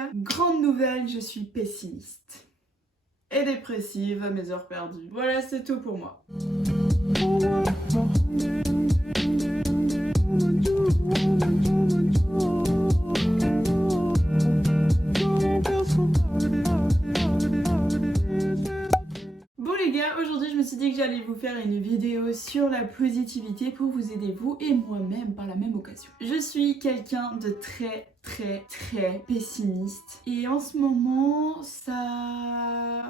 gars, grande nouvelle, je suis pessimiste. Et dépressive à mes heures perdues. Voilà, c'est tout pour moi. Bon les gars, aujourd'hui je me suis dit que j'allais vous faire une vidéo sur la positivité pour vous aider vous et moi-même par la même occasion. Je suis quelqu'un de très pessimiste et en ce moment ça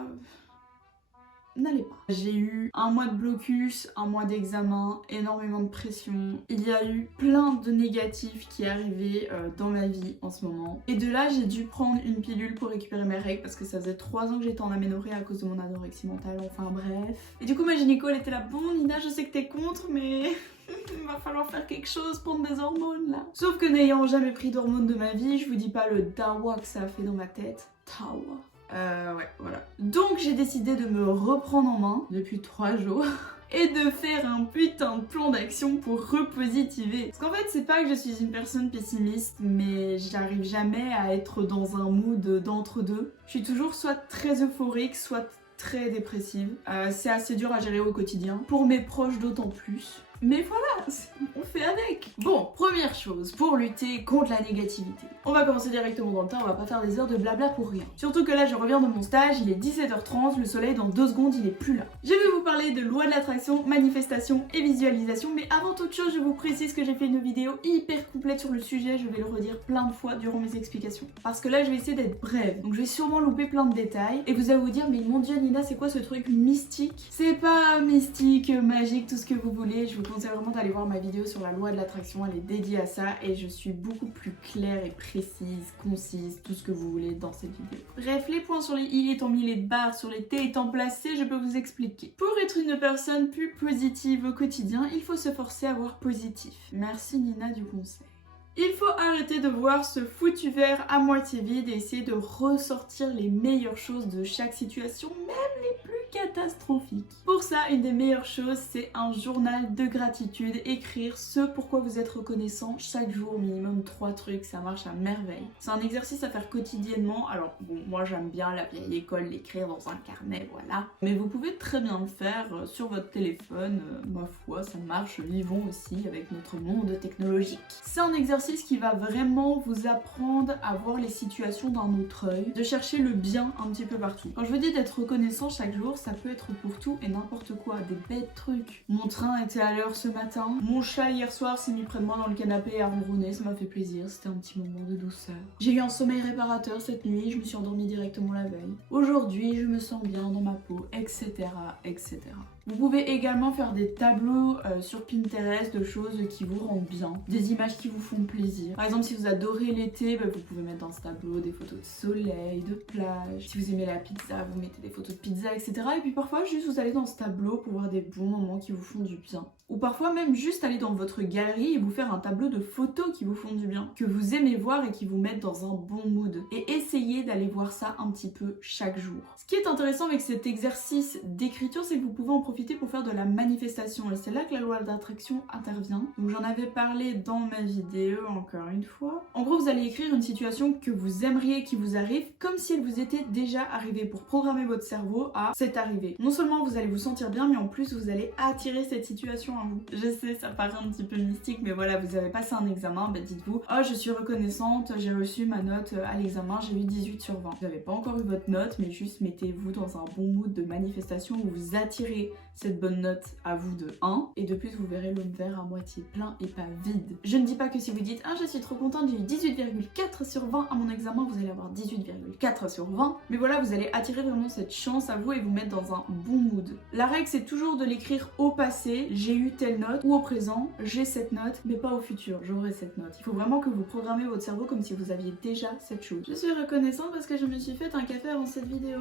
n'allait pas. J'ai eu un mois de blocus, un mois d'examen, énormément de pression. Il y a eu plein de négatifs qui arrivaient dans ma vie en ce moment. Et de là, j'ai dû prendre une pilule pour récupérer mes règles parce que ça faisait 3 ans que j'étais en aménorrhée à cause de mon anorexie mentale, enfin bref. Et du coup, ma gynéco, elle était là, bon Nina, je sais que t'es contre, mais il va falloir faire quelque chose, prendre des hormones là. Sauf que n'ayant jamais pris d'hormones de ma vie, je vous dis pas le dawa que ça a fait dans ma tête. Tawa. Ouais, voilà. Donc j'ai décidé de me reprendre en main depuis 3 jours et de faire un putain de plan d'action pour repositiver. Parce qu'en fait, c'est pas que je suis une personne pessimiste, mais j'arrive jamais à être dans un mood d'entre-deux. Je suis toujours soit très euphorique, soit très dépressive. C'est assez dur à gérer au quotidien. Pour mes proches d'autant plus. Mais voilà, on fait avec. Bon, première chose, pour lutter contre la négativité. On va commencer directement dans le temps, on va pas faire des heures de blabla pour rien. Surtout que là, je reviens de mon stage, il est 17h30, le soleil dans 2 secondes, il est plus là. Je vais vous parler de loi de l'attraction, manifestation et visualisation, mais avant toute chose, je vous précise que j'ai fait une vidéo hyper complète sur le sujet, je vais le redire plein de fois durant mes explications. Parce que là, je vais essayer d'être brève, donc je vais sûrement louper plein de détails, et vous allez vous dire, mais mon dieu Nina, c'est quoi ce truc mystique? C'est pas mystique, magique, tout ce que vous voulez, je vous conseille vraiment d'aller voir ma vidéo sur la loi de l'attraction, elle est dédiée à ça et je suis beaucoup plus claire et précise, concise, tout ce que vous voulez dans cette vidéo. Bref, les points sur les i étant mis, les barres sur les t étant placés, je peux vous expliquer. Pour être une personne plus positive au quotidien, il faut se forcer à voir positif. Merci Nina du conseil. Il faut arrêter de voir ce foutu verre à moitié vide et essayer de ressortir les meilleures choses de chaque situation, même les plus catastrophiques. Pour ça, une des meilleures choses, c'est un journal de gratitude. Écrire ce pourquoi vous êtes reconnaissant chaque jour, minimum 3 trucs, ça marche à merveille. C'est un exercice à faire quotidiennement. Alors bon, moi j'aime bien la vieille école, l'écrire dans un carnet, voilà. Mais vous pouvez très bien le faire sur votre téléphone, ma foi, ça marche, vivons aussi avec notre monde technologique. C'est un exercice qui va vraiment vous apprendre à voir les situations d'un autre œil, de chercher le bien un petit peu partout. Quand je vous dis d'être reconnaissant chaque jour, ça peut être pour tout et n'importe quoi, des bêtes trucs. Mon train était à l'heure ce matin, mon chat hier soir s'est mis près de moi dans le canapé et a ronronné, ça m'a fait plaisir, c'était un petit moment de douceur. J'ai eu un sommeil réparateur cette nuit, je me suis endormie directement la veille. Aujourd'hui, je me sens bien dans ma peau, etc. etc. Vous pouvez également faire des tableaux sur Pinterest de choses qui vous rendent bien, des images qui vous font plaisir. Par exemple, si vous adorez l'été, vous pouvez mettre dans ce tableau des photos de soleil, de plage. Si vous aimez la pizza, vous mettez des photos de pizza, etc. Et puis parfois, juste vous allez dans ce tableau pour voir des bons moments qui vous font du bien. Ou parfois même juste aller dans votre galerie et vous faire un tableau de photos qui vous font du bien, que vous aimez voir et qui vous mettent dans un bon mood. Et essayez d'aller voir ça un petit peu chaque jour. Ce qui est intéressant avec cet exercice d'écriture, c'est que vous pouvez en profiter pour faire de la manifestation. Et c'est là que la loi d'attraction intervient. Donc j'en avais parlé dans ma vidéo encore une fois. En gros, vous allez écrire une situation que vous aimeriez qui vous arrive comme si elle vous était déjà arrivée pour programmer votre cerveau à c'est arrivé. Non seulement vous allez vous sentir bien, mais en plus vous allez attirer cette situation à vous. Je sais, ça paraît un petit peu mystique, mais voilà, vous avez passé un examen, dites-vous, oh je suis reconnaissante, j'ai reçu ma note à l'examen, j'ai eu 18 sur 20. Vous n'avez pas encore eu votre note, mais juste mettez-vous dans un bon mood de manifestation où vous attirez cette bonne note à vous de 1 et de plus vous verrez le verre à moitié plein et pas vide. Je ne dis pas que si vous dites ah je suis trop contente, j'ai eu 18,4 sur 20 à mon examen, vous allez avoir 18,4 sur 20, mais voilà, vous allez attirer vraiment cette chance à vous et vous mettre dans un bon mood. La règle c'est toujours de l'écrire au passé, j'ai eu telle note, ou au présent, j'ai cette note, mais pas au futur, j'aurai cette note. Il faut vraiment que vous programmez votre cerveau comme si vous aviez déjà cette chose. Je suis reconnaissante parce que je me suis fait un café avant cette vidéo.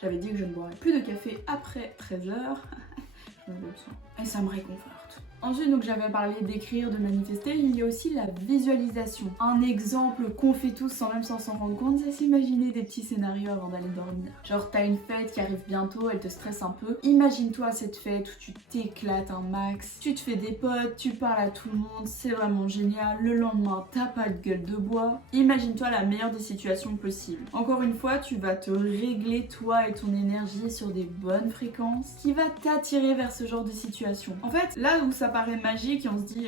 J'avais dit que je ne boirais plus de café après 13h. Je me le sens. Et ça me réconforte. Ensuite, donc j'avais parlé d'écrire, de manifester, il y a aussi la visualisation. Un exemple qu'on fait tous sans même s'en rendre compte, c'est s'imaginer des petits scénarios avant d'aller dormir. Genre t'as une fête qui arrive bientôt, elle te stresse un peu. Imagine-toi cette fête où tu t'éclates un max, tu te fais des potes, tu parles à tout le monde, c'est vraiment génial. Le lendemain, t'as pas de gueule de bois. Imagine-toi la meilleure des situations possibles. Encore une fois, tu vas te régler toi et ton énergie sur des bonnes fréquences qui va t'attirer vers ce genre de situation. En fait, là où ça paraît magique et on se dit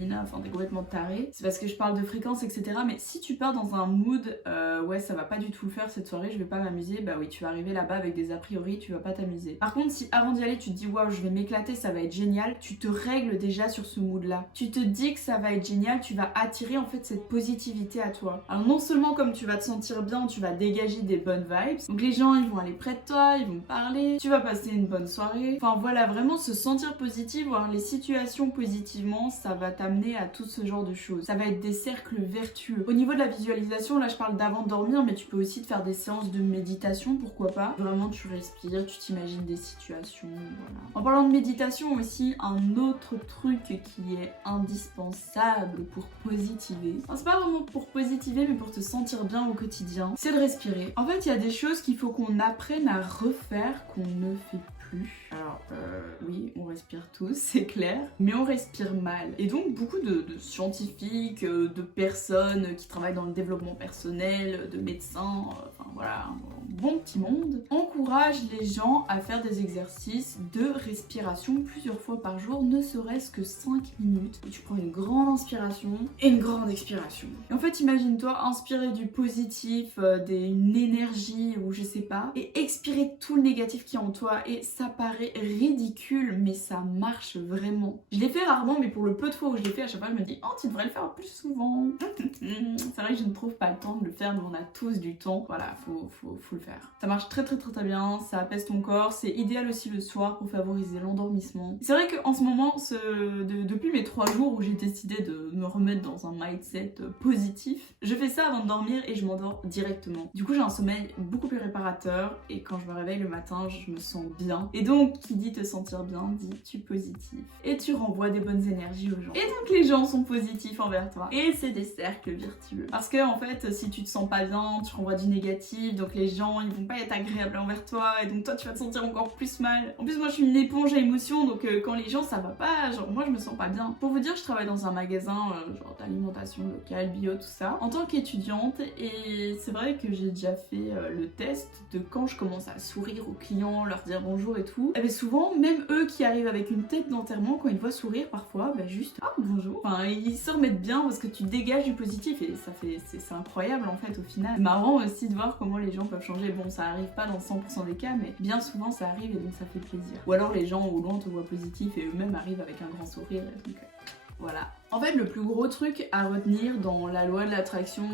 Nina, enfin t'es complètement tarée, c'est parce que je parle de fréquences, etc. Mais si tu pars dans un mood, ouais, ça va pas du tout le faire cette soirée, je vais pas m'amuser, bah oui, tu vas arriver là-bas avec des a priori, tu vas pas t'amuser. Par contre, si avant d'y aller, tu te dis waouh, je vais m'éclater, ça va être génial, tu te règles déjà sur ce mood-là. Tu te dis que ça va être génial, tu vas attirer en fait cette positivité à toi. Alors non seulement comme tu vas te sentir bien, tu vas dégager des bonnes vibes, donc les gens ils vont aller près de toi, ils vont parler, tu vas passer une bonne soirée. Enfin voilà, vraiment se sentir positif, voir les situations positivement, ça va t'amener à tout ce genre de choses. Ça va être des cercles vertueux. Au niveau de la visualisation, là je parle d'avant de dormir, mais tu peux aussi te faire des séances de méditation, pourquoi pas. Vraiment tu respires, tu t'imagines des situations, voilà. En parlant de méditation aussi, un autre truc qui est indispensable pour positiver. Enfin, c'est pas vraiment pour positiver, mais pour te sentir bien au quotidien, c'est de respirer. En fait, il y a des choses qu'il faut qu'on apprenne à refaire qu'on ne fait plus. Alors oui, on respire tous, c'est clair, mais on respire mal. Et donc beaucoup de scientifiques, de personnes qui travaillent dans le développement personnel, de médecins, enfin voilà, un bon petit monde, encouragent les gens à faire des exercices de respiration plusieurs fois par jour, ne serait-ce que 5 minutes. Et tu prends une grande inspiration et une grande expiration. Et en fait, imagine-toi inspirer du positif, une énergie ou je sais pas, et expirer tout le négatif qui est en toi. Et ça paraît ridicule, mais ça marche vraiment. Je l'ai fait rarement, mais pour le peu de fois où je l'ai fait, à chaque fois je me dis oh, tu devrais le faire plus souvent. C'est vrai que je ne trouve pas le temps de le faire, mais on a tous du temps. Voilà, faut le faire. Ça marche très bien, ça apaise ton corps, c'est idéal aussi le soir pour favoriser l'endormissement. C'est vrai qu'en ce moment, depuis mes 3 jours où j'ai décidé de me remettre dans un mindset positif, je fais ça avant de dormir et je m'endors directement. Du coup, j'ai un sommeil beaucoup plus réparateur et quand je me réveille le matin, je me sens bien. Et donc, qui dit te sentir bien, dit tu positif. Et tu renvoies des bonnes énergies aux gens. Et donc, les gens sont positifs envers toi. Et c'est des cercles vertueux. Parce que, en fait, si tu te sens pas bien, tu renvoies du négatif, donc les gens, ils vont pas être agréables envers toi, et donc toi, tu vas te sentir encore plus mal. En plus, moi, je suis une éponge à émotions, donc quand les gens, ça va pas, genre, moi, je me sens pas bien. Pour vous dire, je travaille dans un magasin, genre, d'alimentation locale, bio, tout ça, en tant qu'étudiante, et c'est vrai que j'ai déjà fait le test de quand je commence à sourire aux clients, leur dire bonjour et tout. Et bien souvent, même eux qui arrivent avec une tête d'enterrement, quand ils voient sourire parfois, bah juste ah bonjour. Enfin, ils se remettent bien parce que tu dégages du positif et ça fait, c'est incroyable en fait au final. C'est marrant aussi de voir comment les gens peuvent changer. Bon, ça arrive pas dans 100% des cas, mais bien souvent ça arrive et donc ça fait plaisir. Ou alors les gens au loin te voient positif et eux-mêmes arrivent avec un grand sourire et donc voilà. En fait, le plus gros truc à retenir dans la loi de l'attraction,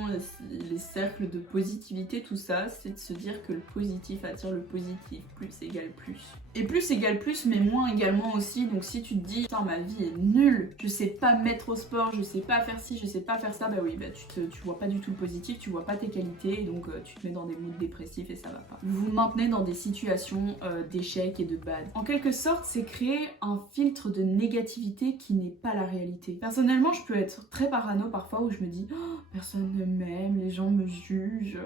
les cercles de positivité, tout ça, c'est de se dire que le positif attire le positif. Plus égale plus. Et plus égale plus, mais moins également aussi. Donc si tu te dis, putain, ma vie est nulle, je sais pas me mettre au sport, je sais pas faire ci, je sais pas faire ça, bah oui, bah tu vois pas du tout le positif, tu vois pas tes qualités, et donc tu te mets dans des moods dépressifs et ça va pas. Vous vous maintenez dans des situations d'échec et de bad. En quelque sorte, c'est créer un filtre de négativité qui n'est pas la réalité. Personnellement, je peux être très parano parfois où je me dis oh, personne ne m'aime, les gens me jugent.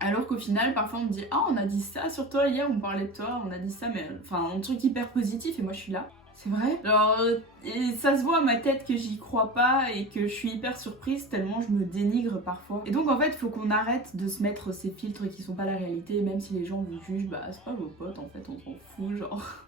Alors qu'au final, parfois on me dit ah, on a dit ça sur toi hier, on parlait de toi, on a dit ça, mais enfin un truc hyper positif et moi je suis là. C'est vrai. Alors, et ça se voit à ma tête que j'y crois pas et que je suis hyper surprise tellement je me dénigre parfois. Et donc en fait, il faut qu'on arrête de se mettre ces filtres qui sont pas la réalité, même si les gens vous jugent, bah c'est pas vos potes en fait, on s'en fout, genre.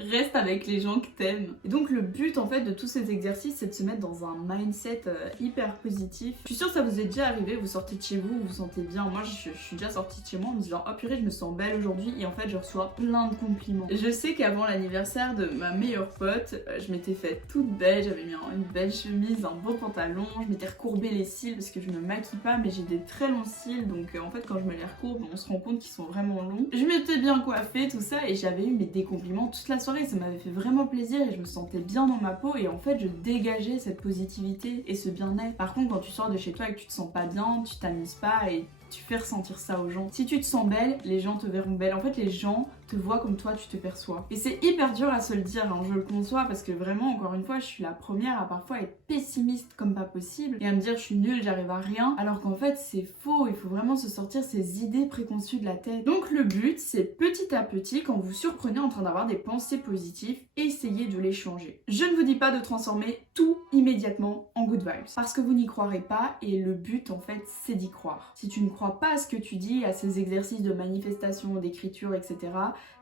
Reste avec les gens que t'aimes. Et donc le but en fait de tous ces exercices, c'est de se mettre dans un mindset hyper positif. Je suis sûre que ça vous est déjà arrivé, vous sortez de chez vous, vous vous sentez bien. Moi je suis déjà sortie de chez moi en me disant oh purée, je me sens belle aujourd'hui, et en fait je reçois plein de compliments. Je sais qu'avant l'anniversaire de ma meilleure pote, je m'étais faite toute belle, j'avais mis une belle chemise, un beau pantalon, je m'étais recourbé les cils parce que je me maquille pas, mais j'ai des très longs cils, donc en fait quand je me les recourbe, on se rend compte qu'ils sont vraiment longs. Je m'étais bien coiffée, tout ça, et j'avais eu des compliments toute la soirée, ça m'avait fait vraiment plaisir et je me sentais bien dans ma peau, et en fait je dégageais cette positivité et ce bien-être. Par contre, quand tu sors de chez toi et que tu te sens pas bien, tu t'amuses pas et tu fais ressentir ça aux gens. Si tu te sens belle, les gens te verront belle. En fait, les gens te voient comme toi tu te perçois. Et c'est hyper dur à se le dire, hein, je le conçois, parce que vraiment, encore une fois, je suis la première à parfois être pessimiste comme pas possible et à me dire je suis nulle, j'arrive à rien, alors qu'en fait c'est faux, il faut vraiment se sortir ces idées préconçues de la tête. Donc le but, c'est petit à petit, quand vous surprenez en train d'avoir des pensées positives, essayez de les changer. Je ne vous dis pas de transformer tout immédiatement en good vibes, parce que vous n'y croirez pas, et le but en fait c'est d'y croire. Si tu ne crois pas à ce que tu dis, à ces exercices de manifestation, d'écriture, etc.,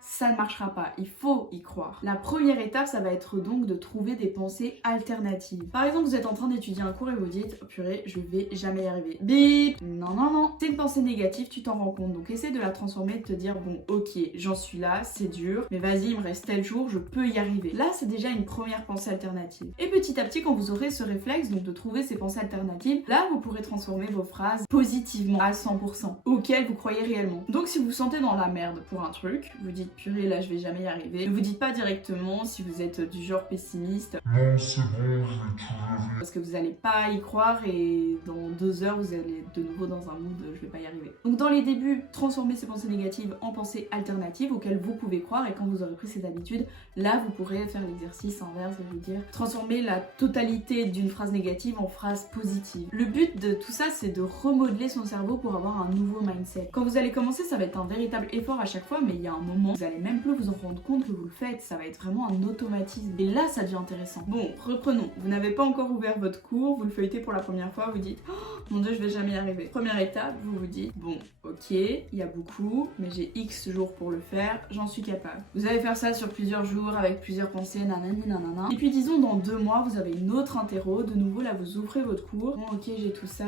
ça ne marchera pas, il faut y croire. La première étape, ça va être donc de trouver des pensées alternatives. Par exemple, vous êtes en train d'étudier un cours et vous dites oh, purée, je vais jamais y arriver. Bip. Non, non, non. C'est une pensée négative, tu t'en rends compte. Donc essaie de la transformer, de te dire bon, ok, j'en suis là, c'est dur, mais vas-y, il me reste tel jour, je peux y arriver. Là, c'est déjà une première pensée alternative. Et petit à petit, quand vous aurez ce réflexe, donc de trouver ces pensées alternatives, là, vous pourrez transformer vos phrases positivement à 100%, auxquelles vous croyez réellement. Donc si vous vous sentez dans la merde pour un truc, vous dites purée, là, je vais jamais y arriver. Ne vous dites pas directement si vous êtes du genre pessimiste. Non, c'est bon, je vais tout rêver. Parce que vous n'allez pas y croire et dans 2 heures, vous allez de nouveau dans un mood je vais pas y arriver. Donc dans les débuts, transformez ces pensées négatives en pensées alternatives auxquelles vous pouvez croire, et quand vous aurez pris cette habitude, là vous pourrez faire l'exercice inverse et vous dire transformer la totalité d'une phrase négative en phrase positive. Le but de tout ça, c'est de remodeler son cerveau pour avoir un nouveau mindset. Quand vous allez commencer, ça va être un véritable effort à chaque fois, mais il y a un moment, vous allez même plus vous en rendre compte que vous le faites, ça va être vraiment un automatisme. Et là, ça devient intéressant. Bon, reprenons. Vous n'avez pas encore ouvert votre cours, vous le feuilletez pour la première fois, vous dites oh, mon dieu, je vais jamais y arriver. Première étape, vous vous dites bon, ok, il y a beaucoup, mais j'ai X jours pour le faire, j'en suis capable. Vous allez faire ça sur plusieurs jours avec plusieurs pensées, nanani nanana. Et puis disons dans 2 mois, vous avez une autre interro, de nouveau là vous ouvrez votre cours. Bon ok, j'ai tout ça,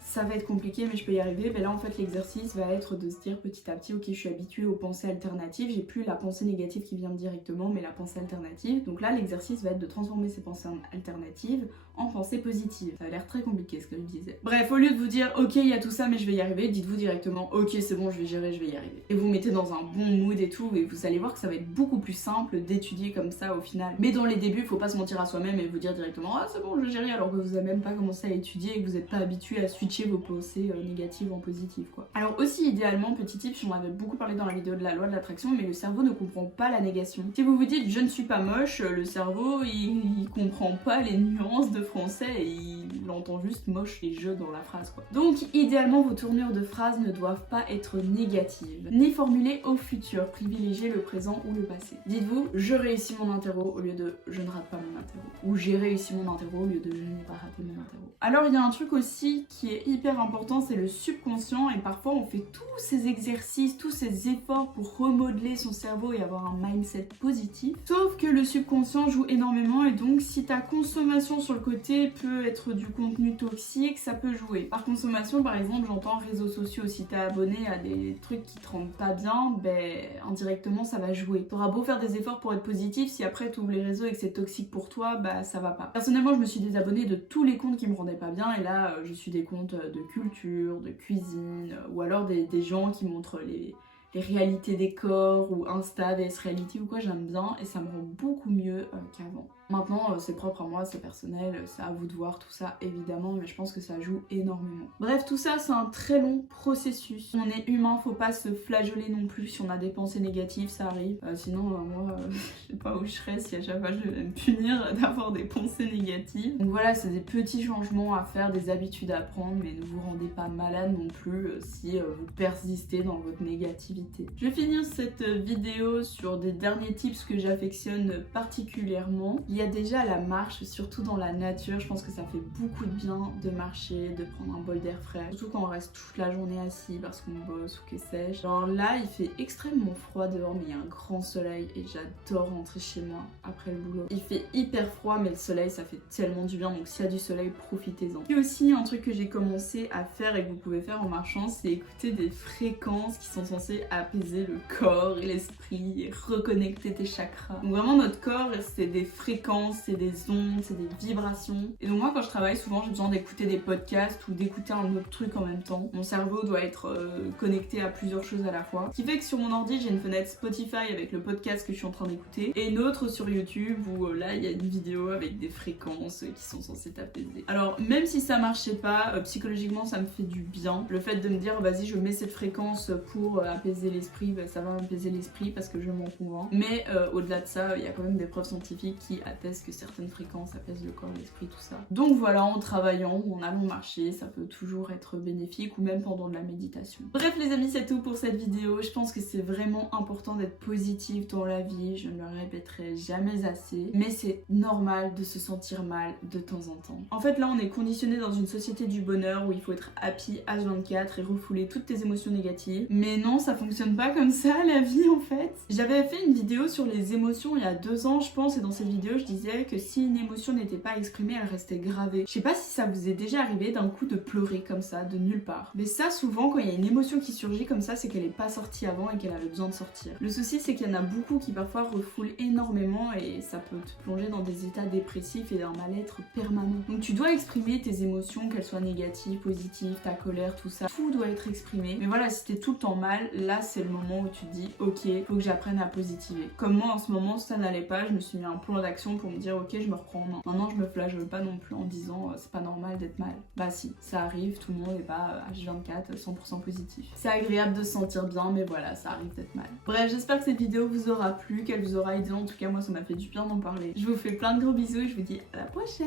ça va être compliqué mais je peux y arriver. Ben là en fait l'exercice va être de se dire petit à petit ok, je suis habituée aux pensées alternatives, j'ai plus la pensée négative qui vient directement mais la pensée alternative. Donc là l'exercice va être de transformer ces pensées alternatives en pensée positive. Ça a l'air très compliqué ce que je disais. Bref, au lieu de vous dire ok il y a tout ça mais je vais y arriver, dites-vous directement ok c'est bon je vais gérer, je vais y arriver. Et vous mettez dans un bon mood et tout, et vous allez voir que ça va être beaucoup plus simple d'étudier comme ça au final. Mais dans les débuts, il faut pas se mentir à soi-même et vous dire directement ah c'est bon je vais gérer, alors que vous avez même pas commencé à étudier et que vous n'êtes pas habitué à switcher vos pensées négatives en positives quoi. Alors aussi idéalement, petit tip, j'en avais beaucoup parlé dans la vidéo de la loi de l'attraction, mais le cerveau ne comprend pas la négation. Si vous vous dites je ne suis pas moche, le cerveau il comprend pas les nuances de français et il entend juste moche et je dans la phrase quoi. Donc idéalement vos tournures de phrases ne doivent pas être négatives, ni formulées au futur, privilégiez le présent ou le passé. Dites-vous je réussis mon interro au lieu de je ne rate pas mon interro, ou j'ai réussi mon interro au lieu de je n'ai pas raté mon interro. Alors il y a un truc aussi qui est hyper important, c'est le subconscient, et parfois on fait tous ces exercices, tous ces efforts pour remodeler son cerveau et avoir un mindset positif, sauf que le subconscient joue énormément, et donc si ta consommation sur le côté peut être du contenu toxique, ça peut jouer. Par consommation par exemple, j'entends réseaux sociaux, si t'es abonné à des trucs qui te rendent pas bien, ben indirectement ça va jouer. T'auras beau faire des efforts pour être positif, si après t'ouvres les réseaux et que c'est toxique pour toi, bah ça va pas. Personnellement je me suis désabonnée de tous les comptes qui me rendaient pas bien, et là je suis des comptes de culture, de cuisine, ou alors des gens qui montrent les réalités des corps, ou Insta, VS Reality ou quoi, j'aime bien et ça me rend beaucoup mieux qu'avant. Maintenant, c'est propre à moi, c'est personnel, c'est à vous de voir tout ça évidemment, mais je pense que ça joue énormément. Bref, tout ça c'est un très long processus. On est humain, faut pas se flageoler non plus si on a des pensées négatives, ça arrive. Sinon, moi, je sais pas où je serais si à chaque fois je devais me punir d'avoir des pensées négatives. Donc voilà, c'est des petits changements à faire, des habitudes à prendre, mais ne vous rendez pas malade non plus si vous persistez dans votre négativité. Je vais finir cette vidéo sur des derniers tips que j'affectionne particulièrement. Il y a déjà la marche, surtout dans la nature, je pense que ça fait beaucoup de bien de marcher, de prendre un bol d'air frais, surtout quand on reste toute la journée assis parce qu'on bosse ou qu'est sèche. Genre là il fait extrêmement froid dehors, mais il y a un grand soleil et j'adore rentrer chez moi après le boulot. Il fait hyper froid mais le soleil ça fait tellement du bien, donc s'il y a du soleil profitez-en. Et aussi un truc que j'ai commencé à faire et que vous pouvez faire en marchant, c'est écouter des fréquences qui sont censées apaiser le corps et l'esprit et reconnecter tes chakras. Donc vraiment notre corps c'est des fréquences fréquences, c'est des ondes, c'est des vibrations. Et donc moi quand je travaille, souvent j'ai besoin d'écouter des podcasts ou d'écouter un autre truc en même temps. Mon cerveau doit être connecté à plusieurs choses à la fois. Ce qui fait que sur mon ordi j'ai une fenêtre Spotify avec le podcast que je suis en train d'écouter et une autre sur YouTube où là il y a une vidéo avec des fréquences qui sont censées t'apaiser. Alors même si ça marchait pas, psychologiquement ça me fait du bien. Le fait de me dire vas-y je mets cette fréquence pour apaiser l'esprit, bah, ça va m'apaiser l'esprit parce que je m'en convainc. Mais au-delà de ça, il y a quand même des preuves scientifiques qui attestent que certaines fréquences apaisent le corps, l'esprit, tout ça. Donc voilà, en travaillant ou en allant marcher, ça peut toujours être bénéfique ou même pendant de la méditation. Bref les amis, c'est tout pour cette vidéo. Je pense que c'est vraiment important d'être positif dans la vie, je ne le répéterai jamais assez. Mais c'est normal de se sentir mal de temps en temps. En fait là on est conditionné dans une société du bonheur où il faut être happy H24 et refouler toutes tes émotions négatives. Mais non, ça fonctionne pas comme ça la vie en fait. J'avais fait une vidéo sur les émotions il y a 2 ans je pense et dans cette vidéo je disais que si une émotion n'était pas exprimée elle restait gravée. Je sais pas si ça vous est déjà arrivé d'un coup de pleurer comme ça de nulle part. Mais ça souvent quand il y a une émotion qui surgit comme ça c'est qu'elle est pas sortie avant et qu'elle avait besoin de sortir. Le souci c'est qu'il y en a beaucoup qui parfois refoulent énormément et ça peut te plonger dans des états dépressifs et d'un mal-être permanent. Donc tu dois exprimer tes émotions, qu'elles soient négatives, positives, ta colère, tout ça. Tout doit être exprimé. Mais voilà, si t'es tout le temps mal, là c'est le moment où tu te dis ok, faut que j'apprenne à positiver. Comme moi en ce moment ça n'allait pas, je me suis mis un plan d'action pour me dire ok je me reprends en main. Maintenant je me flagelle pas non plus en disant c'est pas normal d'être mal. Bah si, ça arrive, tout le monde n'est pas H24 100% positif. C'est agréable de se sentir bien mais voilà, ça arrive d'être mal. Bref, j'espère que cette vidéo vous aura plu, qu'elle vous aura aidé. En tout cas moi ça m'a fait du bien d'en parler. Je vous fais plein de gros bisous et je vous dis à la prochaine.